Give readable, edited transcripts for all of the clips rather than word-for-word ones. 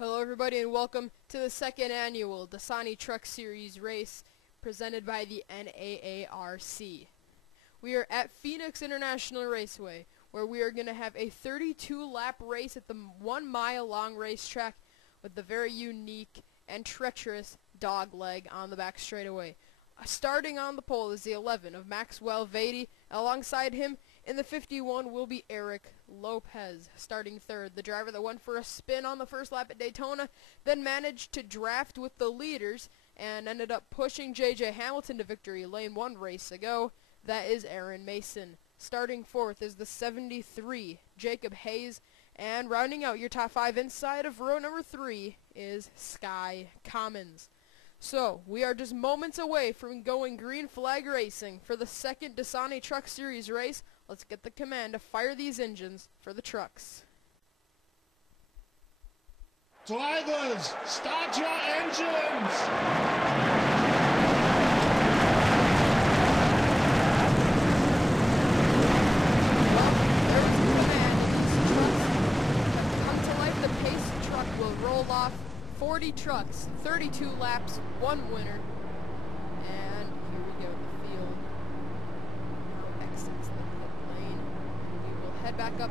Hello everybody and welcome to the second annual Dasani Truck Series race presented by the NAARC. We are at Phoenix International Raceway where we are going to have a 32-lap race at the 1 mile long racetrack with the very unique and treacherous dog leg on the back straightaway. Starting on the pole is the 11 of Maxwell Vady. Alongside him in the 51 will be Eric Lopez. Starting third, the driver that went for a spin on the first lap at Daytona, then managed to draft with the leaders and ended up pushing J.J. Hamilton to victory lane 1 race ago. That is Aaron Mason. Starting fourth is the 73, Jacob Hayes. And rounding out your top 5 inside of row number 3 is Sky Commons. So, we are just moments away from going green flag racing for the second Dasani Truck Series race. Let's get the command to fire these engines for the trucks. Drivers, start your engines! Roll off 40 trucks, 32 laps, 1 winner, and here we go, the field exits the pit lane. We will head back up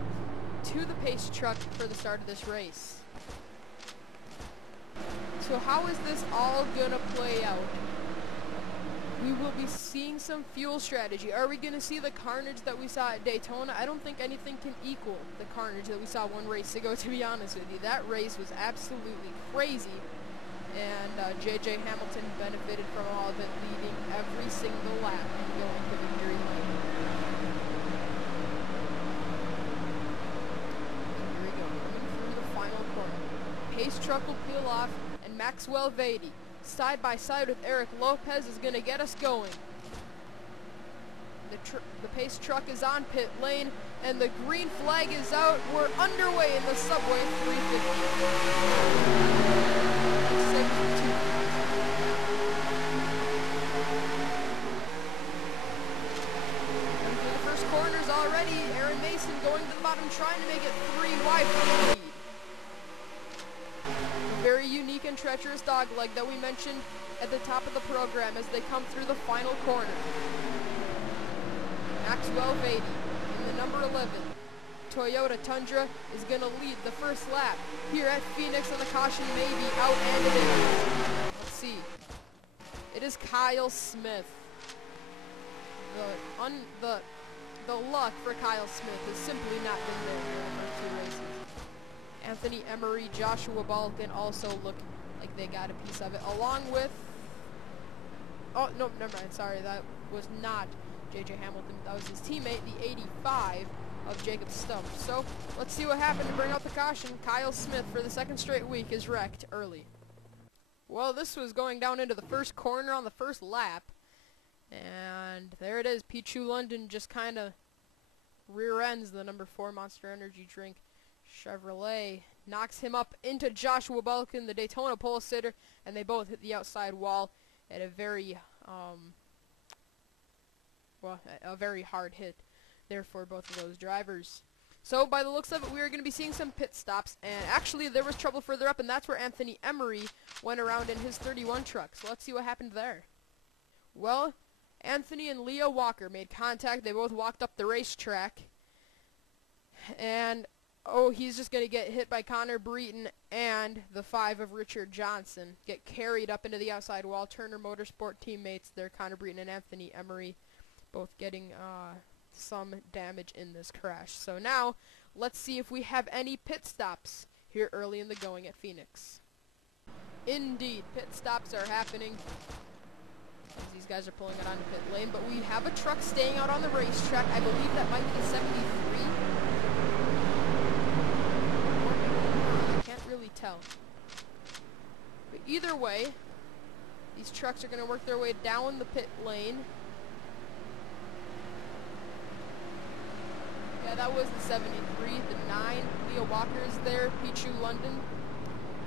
to the pace truck for the start of this race. So how is this all gonna play out? We will be seeing some fuel strategy. Are we going to see the carnage that we saw at Daytona? I don't think anything can equal the carnage that we saw 1 race ago, to be honest with you. That race was absolutely crazy, and J.J. Hamilton benefited from all of it, leading every single lap and going to victory lane. Here we go, coming through the final corner. Pace truck will peel off, and Maxwell Vady, side by side with Eric Lopez, is going to get us going. The pace truck is on pit lane, and the green flag is out. We're underway in the Subway 350. And through the first corners already, Aaron Mason going to the bottom, trying to make it 3 wide for the lead. Very unique and treacherous dog leg that we mentioned at the top of the program as they come through the final corner. Maxwell Vady in the number 11 Toyota Tundra is going to lead the first lap here at Phoenix, and the caution may be out, and it is. Let's see. It is Kyle Smith. The luck for Kyle Smith has simply not been there in the first 2 races. Anthony Emery, Joshua Balkin also look like they got a piece of it, along with... Oh, no, never mind, sorry, that was not J.J. Hamilton. That was his teammate, the 85 of Jacob Stump. So, let's see what happened to bring out the caution. Kyle Smith, for the 2nd straight week, is wrecked early. Well, this was going down into the first corner on the first lap, and there it is. Pichu London just kind of rear-ends the number 4 Monster Energy drink Chevrolet, knocks him up into Joshua Balkin, the Daytona pole sitter, and they both hit the outside wall at a very very hard hit there for both of those drivers. So by the looks of it, we are going to be seeing some pit stops, and actually there was trouble further up, and that's where Anthony Emery went around in his 31 truck. So let's see what happened there. Well, Anthony and Leo Walker made contact. They both walked up the racetrack, and oh, he's just going to get hit by Connor Breton and the 5 of Richard Johnson. Get carried up into the outside wall. Turner Motorsport teammates there, Connor Breton and Anthony Emery, both getting some damage in this crash. So now, let's see if we have any pit stops here early in the going at Phoenix. Indeed, pit stops are happening as these guys are pulling it onto pit lane, but we have a truck staying out on the racetrack. I believe that might be the 73. Really tell. But either way, these trucks are going to work their way down the pit lane. Yeah, that was the 73, the 9, Leo Walker is there, Pichu London.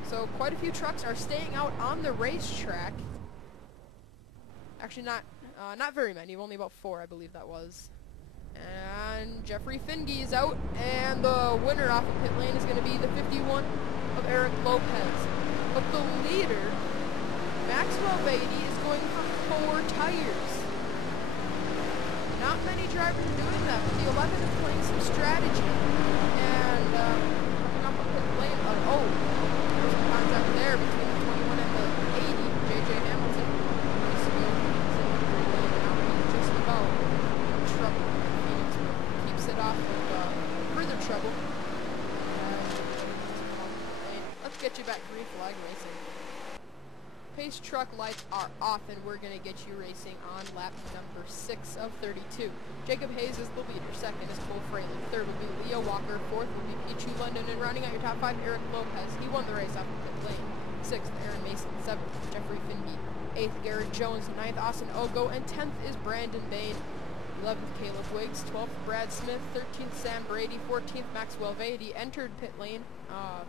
So quite a few trucks are staying out on the racetrack. Actually, not very many, only about 4, I believe that was. And Jeffrey Finge is out, and the winner off of pit lane is going to be the 51 of Eric Lopez. But the leader, Maxwell Beatty, is going for 4 tires. Not many drivers are doing that, but the 11 is playing some strategy. And coming up a pit lane. Oh, there's some contact there between the 21 and the 80. J.J. Hamilton. Nice to go. Now he's just about in trouble. Phoenix keeps it off of further trouble. Let's get you back green flag racing. Pace truck lights are off, and we're going to get you racing on lap number 6 of 32. Jacob Hayes is the leader. Second is Cole Fraley. Third will be Leo Walker. Fourth will be Pichu London. And rounding out your top 5, Eric Lopez. He won the race off of pit lane. 6th, Aaron Mason. 7th, Jeffrey Finby. 8th, Garrett Jones. 9th, Austin Ogo. And 10th is Brandon Bain. 11th, Caleb Wiggs. 12th, Brad Smith. 13th, Sam Brady. 14th, Maxwell Vady. Entered pit lane.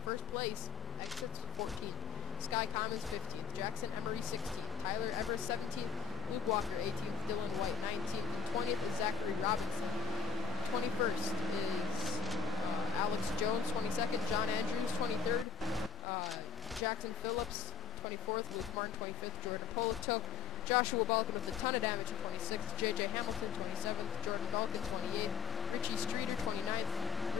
First place. Exits 14th. Sky Commons 15th, Jackson Emery 16th, Tyler Everest 17th, Luke Walker 18th, Dylan White 19th, and 20th is Zachary Robinson. 21st is Alex Jones, 22nd, John Andrews 23rd, Jackson Phillips 24th, Luke Martin 25th, Jordan Polito, Joshua Balkin with a ton of damage 26th, J.J. Hamilton 27th, Jordan Balkin 28th, Richie Streeter 29th,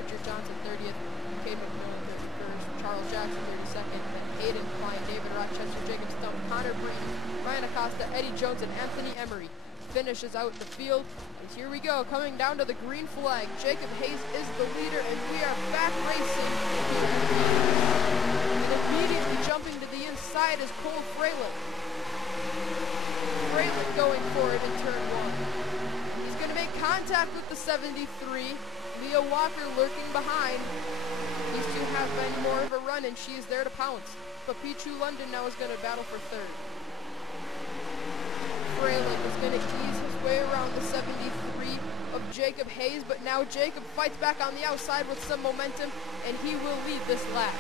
Richard Johnson 30th, Cade McMillan 31st, Charles Jackson 32nd, then Hayden Klein, David Rochester, Jacob Stump, Connor Breeden, Ryan Acosta, Eddie Jones, and Anthony Emery finishes out the field. And here we go, coming down to the green flag. Jacob Hayes is the leader, and we are back racing. And immediately jumping to the inside is Cole Fraley. Fraley going for it in turn 1. He's going to make contact with the 73. Leo Walker lurking behind. These two have been more of a run, and she is there to pounce. But Pichu London now is going to battle for 3rd. Fraley is going to ease his way around the 73 of Jacob Hayes, but now Jacob fights back on the outside with some momentum, and he will lead this lap.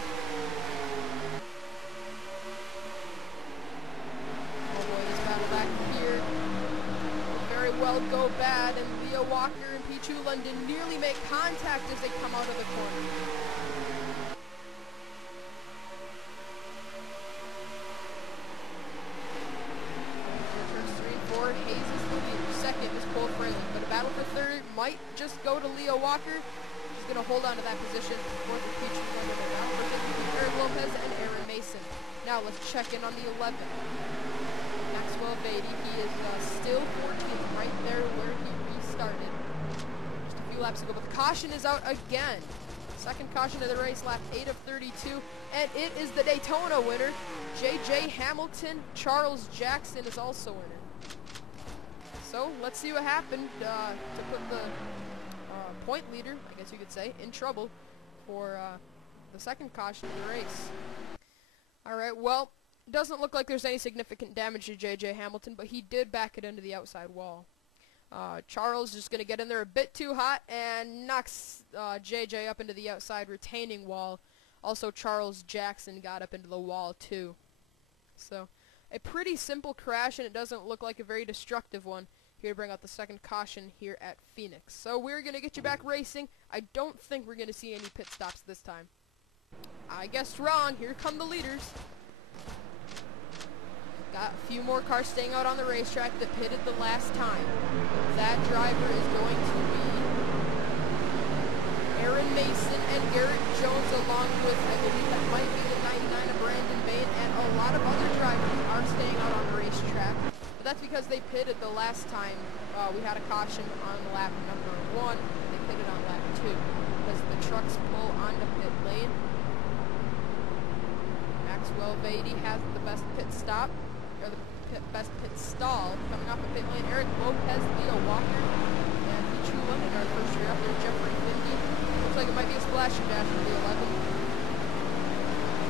Oh boy, this battle back here will very well go bad, and Leo Walker and Pichu London nearly make contact as they come out of the corner. Hayes is the leader. Second is Cole Fraley, but a battle for 3rd might just go to Leo Walker. He's going to hold on to that position. 4th is Pichu London. A battle for 5th is Eric Lopez and Aaron Mason. Now let's check in on the 11. Maxwell Vady. He is still 14th, right there where he restarted just a few laps ago. But the caution is out again. Second caution of the race, lap 8 of 32, and it is the Daytona winner. J.J. Hamilton. Charles Jackson is also winner. So let's see what happened to put the point leader, I guess you could say, in trouble for the second caution of the race. Alright, well, doesn't look like there's any significant damage to J.J. Hamilton, but he did back it into the outside wall. Charles just going to get in there a bit too hot and knocks J.J. up into the outside retaining wall. Also, Charles Jackson got up into the wall too. So, a pretty simple crash, and it doesn't look like a very destructive one. Here to bring out the second caution here at Phoenix. So we're going to get you back racing. I don't think we're going to see any pit stops this time. I guessed wrong. Here come the leaders. Got a few more cars staying out on the racetrack that pitted the last time. That driver is going to be Aaron Mason and Garrett Jones, along with, I believe that might be the 99 of Brandon Bain, and a lot of other drivers are staying out on the racetrack. But that's because they pitted the last time we had a caution on lap number 1. They pitted on lap 2 because the trucks pull onto pit lane. Maxwell Vady has the best pit stop, or the best pit stall. Coming off the pit lane, Eric Lopez, Leo Walker, and Pichu London are first year up there. Jeffrey Findy. Looks like it might be a splashing dash for the 11.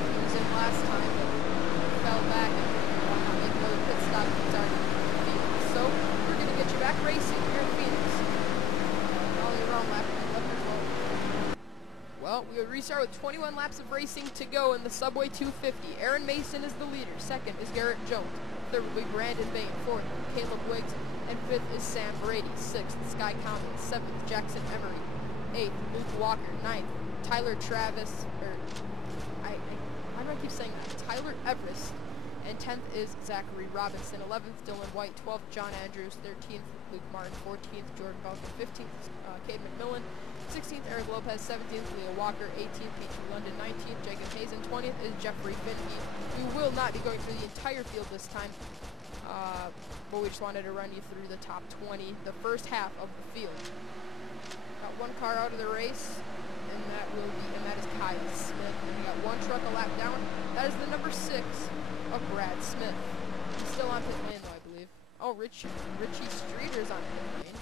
He was in last time, but fell back and make another pit stop. He's already in Phoenix. So we're going to get you back racing here in Phoenix. All around lap 11 as well. Well, we will restart with 21 laps of racing to go in the Subway 250. Aaron Mason is the leader. Second is Garrett Jones. Third will be Brandon Bain. Fourth, Caleb Wiggs. And fifth is Sam Brady. Sixth, Sky Commons. Seventh, Jackson Emery. Eighth, Luke Walker. Ninth, Tyler Travis. why do I keep saying that? Tyler Everest. And 10th is Zachary Robinson. 11th, Dylan White. 12th, John Andrews. 13th, Luke Martin. 14th, Jordan Balkin. 15th, Cade McMillan. 16th, Eric Lopez. 17th, Leo Walker. 18th, P.T. London. 19th, Jacob Hazen. 20th is Jeffrey Finke. We will not be going through the entire field this time, but we just wanted to run you through the top 20, the first half of the field. Got one car out of the race, and that is Kyle Smith. And we got one truck a lap down. That is the number 6 of Brad Smith. He's still on pit lane, though, I believe. Oh, Richie Streeter's on pit lane.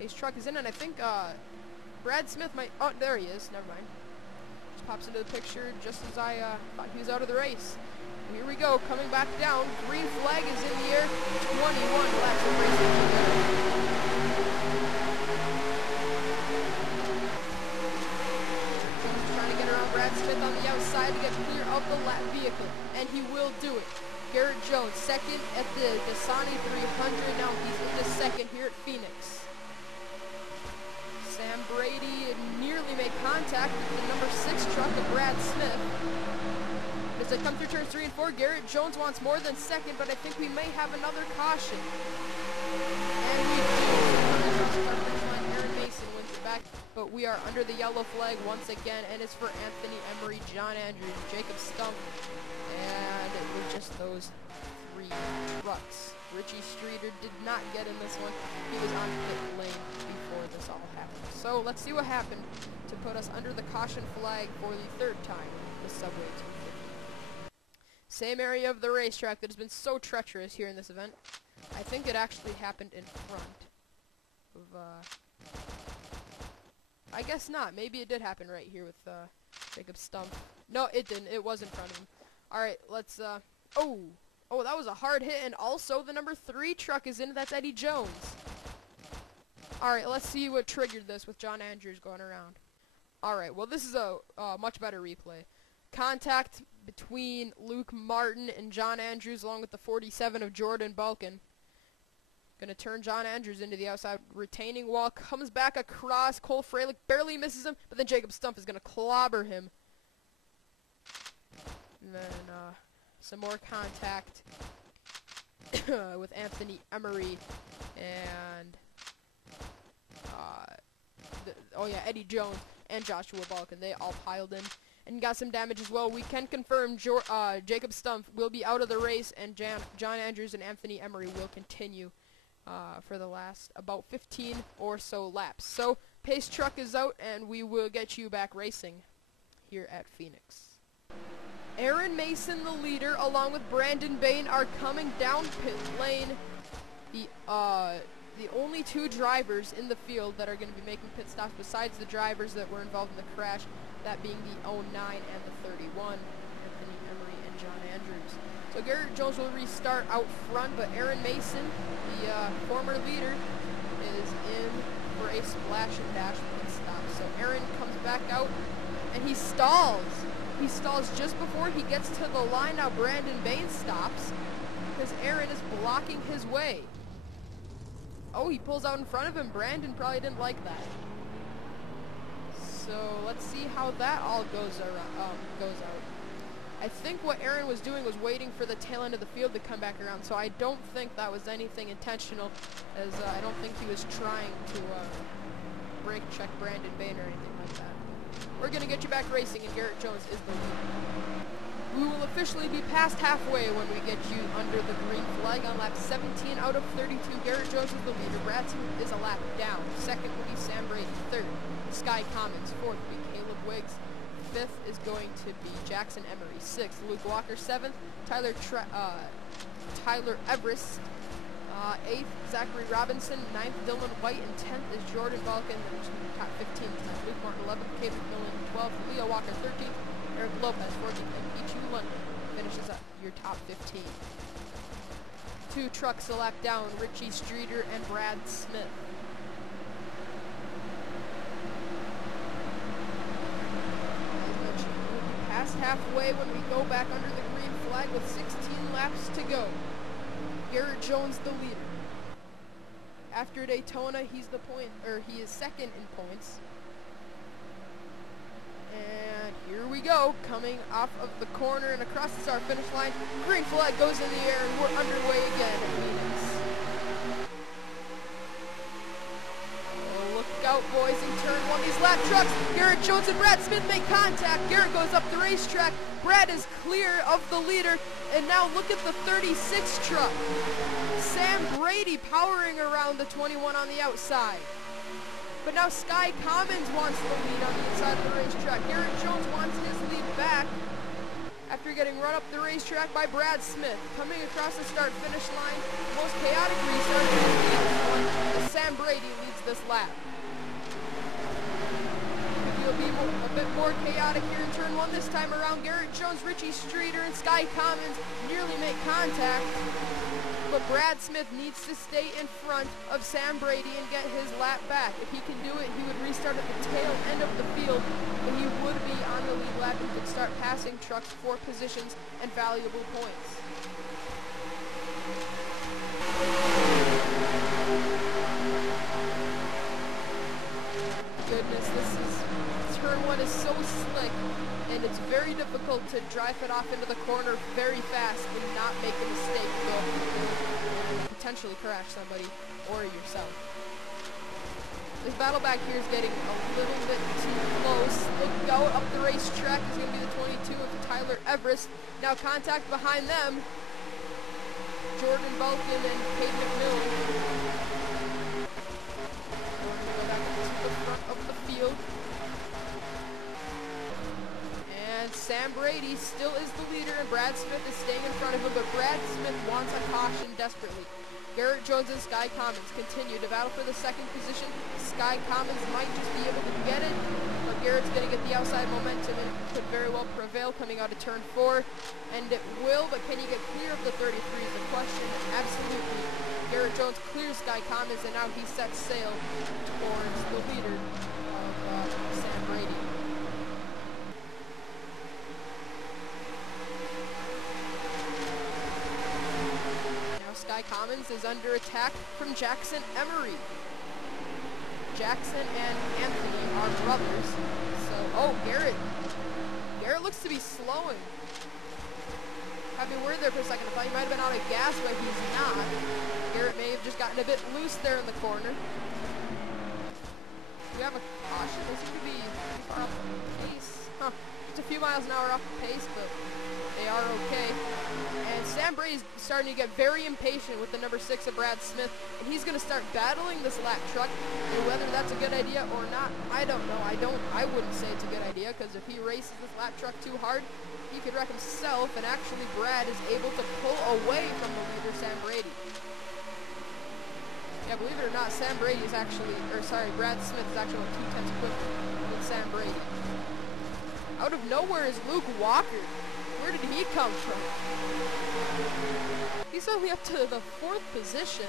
Pace truck is in, and I think Brad Smith might. Oh, there he is. Never mind. Just pops into the picture just as I thought he was out of the race. And here we go, coming back down. Green flag is in the air. 21 laps of racing to go. Trying to get around Brad Smith on the outside to get clear of the lap vehicle, and he will do it. Garrett Jones, second at the Dasani 300. Now he's into second here at Phoenix. Sam Brady nearly made contact with the number 6 truck of Brad Smith. As they come through turns 3 and 4, Garrett Jones wants more than second, but I think we may have another caution. And we do. Aaron Mason wins it back, but we are under the yellow flag once again, and it's for Anthony Emery, John Andrews, Jacob Stump, and it was just those 3 trucks. Richie Streeter did not get in this one. He was on pit lane before this all happened. So let's see what happened to put us under the caution flag for the 3rd time, the Subway 250. Same area of the racetrack that has been so treacherous here in this event. I think it actually happened in front of, I guess not. Maybe it did happen right here with Jacob Stump. No, it didn't. It was in front of him. Alright, let's, Oh, that was a hard hit, and also the number 3 truck is in. That's Eddie Jones. Alright, let's see what triggered this with John Andrews going around. Alright, well, this is a much better replay. Contact between Luke Martin and John Andrews, along with the 47 of Jordan Balkin. Gonna turn John Andrews into the outside retaining wall. Comes back across. Cole Freilich barely misses him, but then Jacob Stump is gonna clobber him. And then, some more contact with Anthony Emery and Eddie Jones and Joshua Balkin. They all piled in and got some damage as well. We can confirm Jacob Stump will be out of the race, and John Andrews and Anthony Emery will continue for the last about 15 or so laps. So pace truck is out, and we will get you back racing here at Phoenix. Aaron Mason, the leader, along with Brandon Bain, are coming down pit lane. The only 2 drivers in the field that are going to be making pit stops besides the drivers that were involved in the crash, that being the 09 and the 31, Anthony Emery and John Andrews. So Garrett Jones will restart out front, but Aaron Mason, the former leader, is in for a splash and dash pit stop. So Aaron comes back out, and he stalls. He stalls just before he gets to the line. Now Brandon Bain stops because Aaron is blocking his way. Oh, he pulls out in front of him. Brandon probably didn't like that. So let's see how that all goes out. I think what Aaron was doing was waiting for the tail end of the field to come back around. So I don't think that was anything intentional, as I don't think he was trying to brake check Brandon Bain or anything like that. We're going to get you back racing, and Garrett Jones is the leader. We will officially be past halfway when we get you under the green flag on lap 17 out of 32. Garrett Jones is the leader. Brad Smith is a lap down. Second will be Sam Brady. Third, Sky Commons. Fourth will be Caleb Wiggs. Fifth is going to be Jackson Emery. Sixth, Luke Walker. Seventh, Tyler Everest. Eighth, Zachary Robinson. Ninth, Dylan White. And 10th is Jordan Balkin. Then there's going to be top 15 tonight. Luke Martin, 11th, Cade McMillan. 12th, Leo Walker. 13th, Eric Lopez. 14th, and P.T. London finishes up your top 15. 2 trucks a lap down, Richie Streeter and Brad Smith. As mentioned, we'll be past halfway when we go back under the green flag with 16 laps to go. Garrett Jones, the leader. After Daytona, he is second in points. And Here we go, coming off of the corner and across the start finish line. Green flag goes in the air and we're underway again at Phoenix. Oh, look out, boys, in turn one. These lap trucks, Garrett Jones and Brad Smith make contact. Garrett goes up the racetrack. Brad is clear of the leader. And now look at the 36 truck. Sam Brady powering around the 21 on the outside. But now Sky Commons wants the lead on the inside of the racetrack. Garrett Jones wants his lead back after getting run up the racetrack by Brad Smith. Coming across the start-finish line, the most chaotic restart as Sam Brady leads this lap. It'll be a bit more chaotic here in turn one this time around. Garrett Jones, Richie Streeter, and Sky Commons nearly make contact. But Brad Smith needs to stay in front of Sam Brady and get his lap back. If he can do it, he would restart at the tail end of the field, but he would be on the lead lap and could start passing trucks for positions and valuable points. Goodness, turn one is so slick, and it's very difficult to drive it off into the corner very fast and not make a mistake and potentially crash somebody or yourself. This battle back here is getting a little bit too close. Look out up the racetrack is going to be the 22 of Tyler Everest. Now contact behind them. Jordan Balkin and Kate McMillan. Go back to the front of the field. And Sam Brady still is the leader, and Brad Smith is staying in front of him, but Brad Smith wants a caution desperately. Garrett Jones and Sky Commons continue to battle for the second position. Sky Commons might just be able to get it, but Garrett's going to get the outside momentum and could very well prevail coming out of turn 4. And it will, but can he get clear of the 33 is the question. Absolutely. Garrett Jones clears Sky Commons, and now he sets sail towards the leader of Sam Brady. Sky Commons is under attack from Jackson Emery. Jackson and Anthony are brothers. So, oh, Garrett looks to be slowing. Had me worried there for a second. I thought he might have been out of gas, but he's not. Garrett may have just gotten a bit loose there in the corner. Do we have a caution? They seem to be far off the pace. Huh, just a few miles an hour off the pace, but they are okay. And Sam Brady's starting to get very impatient with the number 6 of Brad Smith, and he's going to start battling this lap truck. And whether that's a good idea or not, I don't know. I wouldn't say it's a good idea, because if he races this lap truck too hard, he could wreck himself, and actually Brad is able to pull away from the leader, Sam Brady. Yeah, believe it or not, Brad Smith is actually 2/10 quicker than Sam Brady. Out of nowhere is Luke Walker. Where did he come from? He's only up to the 4th position.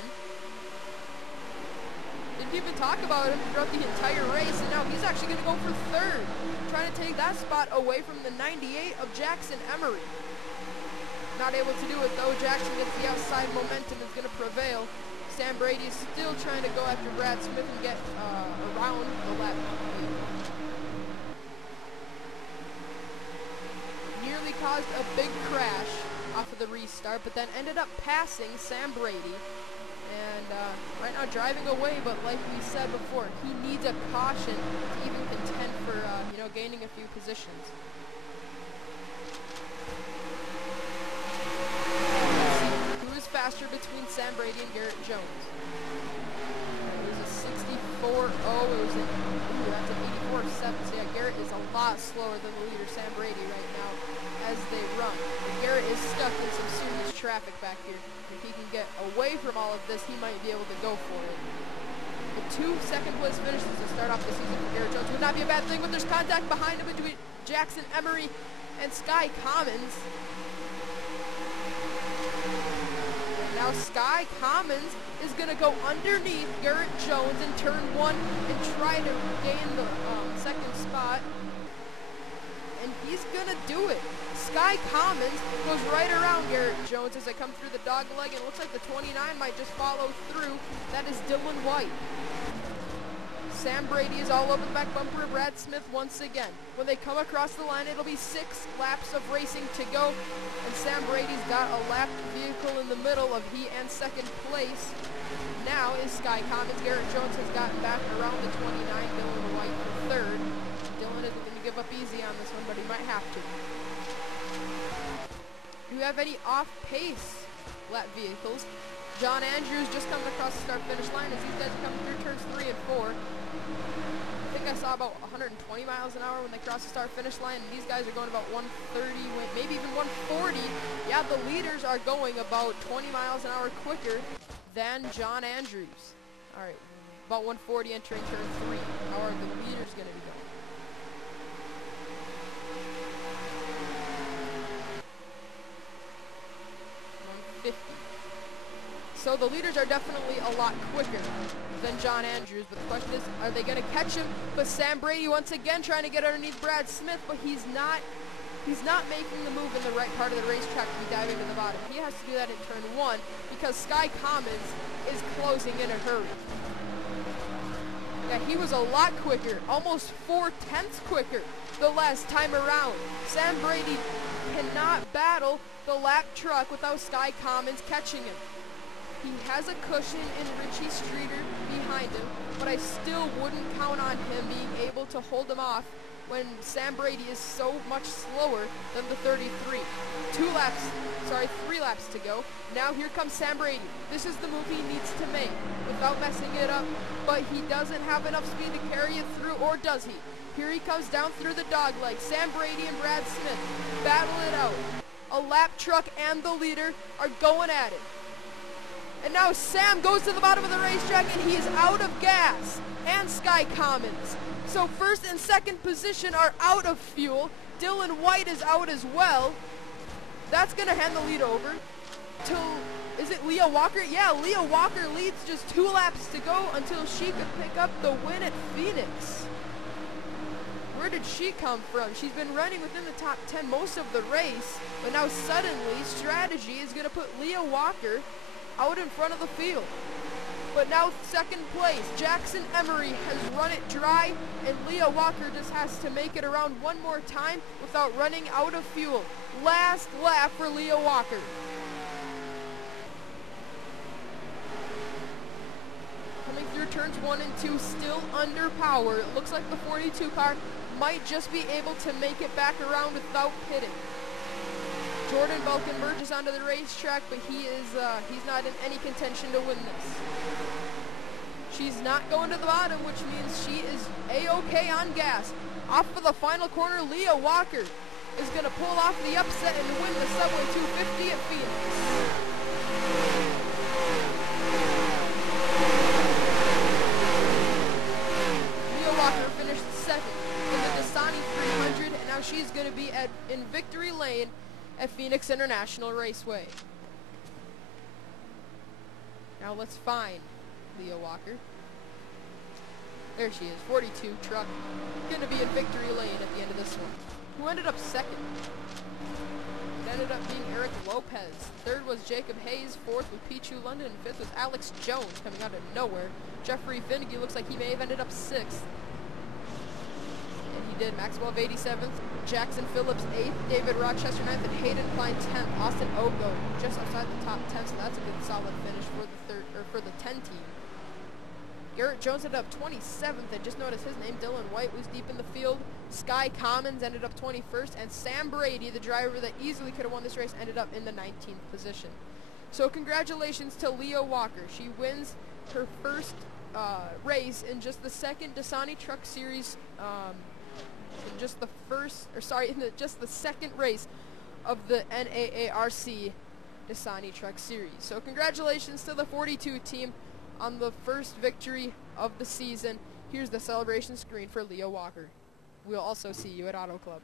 Didn't even talk about him throughout the entire race, and now he's actually going to go for 3rd, trying to take that spot away from the 98 of Jackson Emery. Not able to do it though. Jackson gets the outside momentum, is going to prevail. Sam Brady is still trying to go after Brad Smith and get around the lap. Nearly caused a big crash off of the restart, but then ended up passing Sam Brady. And right now driving away, but like we said before, he needs a caution to even contend for gaining a few positions. Who is faster between Sam Brady and Garrett Jones? It was a 64.0. That's an 84.7. So yeah, Garrett is a lot slower than the leader Sam Brady right now as they run. And Garrett is stuck in some serious traffic back here. If he can get away from all of this, he might be able to go for it. The 2 second-place finishes to start off the season for Garrett Jones would not be a bad thing, but there's contact behind him between Jackson Emery and Sky Commons. And now Sky Commons is going to go underneath Garrett Jones in turn 1 and try to gain the 2nd spot. And he's going to do it. Sky Commons goes right around Garrett Jones as they come through the dog leg, and it looks like the 29 might just follow through. That is Dylan White. Sam Brady is all over the back bumper of Brad Smith once again. When they come across the line, it'll be 6 laps of racing to go. And Sam Brady's got a lapped vehicle in the middle of he and second place. Now is Sky Commons. Garrett Jones has gotten back around the 29. Dylan White for third. Dylan isn't going to give up easy on this one, but he might have to. Do you have any off-pace lap vehicles? John Andrews just coming across the start-finish line as these guys are coming through turns 3 and 4. I think I saw about 120 miles an hour when they crossed the start-finish line, and these guys are going about 130, maybe even 140. Yeah, the leaders are going about 20 miles an hour quicker than John Andrews. All right, about 140 entering turn 3. How are the leaders going to be going? So the leaders are definitely a lot quicker than John Andrews, but the question is, are they going to catch him? But Sam Brady once again trying to get underneath Brad Smith, but he's not making the move in the right part of the racetrack to be diving to the bottom. He has to do that in turn 1 because Sky Commons is closing in a hurry. Yeah, he was a lot quicker, almost 4/10 quicker the last time around. Sam Brady cannot battle the lap truck without Sky Commons catching him. He has a cushion in Richie Streeter behind him, but I still wouldn't count on him being able to hold him off when Sam Brady is so much slower than the 33. 3 laps to go. Now here comes Sam Brady. This is the move he needs to make without messing it up, but he doesn't have enough speed to carry it through, or does he? Here he comes down through the dog leg. Sam Brady and Brad Smith battle it out. A lap truck and the leader are going at it. And now Sam goes to the bottom of the racetrack and he is out of gas and Sky Commons. So first and second position are out of fuel. Dylan White is out as well. That's going to hand the lead over to, is it Leah Walker? Yeah, Leah Walker leads just 2 laps to go until she could pick up the win at Phoenix. Where did she come from? She's been running within the top 10 most of the race, but now suddenly strategy is going to put Leah Walker out in front of the field. But now second place, Jackson Emery has run it dry, and Leah Walker just has to make it around one more time without running out of fuel. Last lap for Leah Walker. Coming through turns 1 and 2, still under power. It looks like the 42 car might just be able to make it back around without pitting. Jordan Valkenburg is onto the racetrack, but he's not in any contention to win this. She's not going to the bottom, which means she is A-OK on gas. Off of the final corner, Leah Walker is going to pull off the upset and win the Subway 250 at Phoenix. Leah Walker finished second in the Dasani 300, and now she's going to be in victory lane at Phoenix International Raceway. Now let's find Leah Walker. There she is, 42 truck. Going to be in victory lane at the end of this one. Who ended up second? It ended up being Eric Lopez. Third was Jacob Hayes. Fourth was Pichu London. And fifth was Alex Jones coming out of nowhere. Jeffrey Finnegy looks like he may have ended up sixth. Did Maxwell 87th, Jackson Phillips 8th, David Rochester 9th, and Hayden Klein 10th. Austin Ogo just outside the top 10, so that's a good solid finish for the 10 team. Garrett Jones ended up 27th, and just noticed his name, Dylan White, was deep in the field. Sky Commons ended up 21st, and Sam Brady, the driver that easily could have won this race, ended up in the 19th position. So congratulations to Leah Walker. She wins her first race in just the second Dasani Truck Series just the second race of the NAARC Dasani Truck Series. So congratulations to the 42 team on the first victory of the season. Here's the celebration screen for Leah Walker. We'll also see you at Auto Club.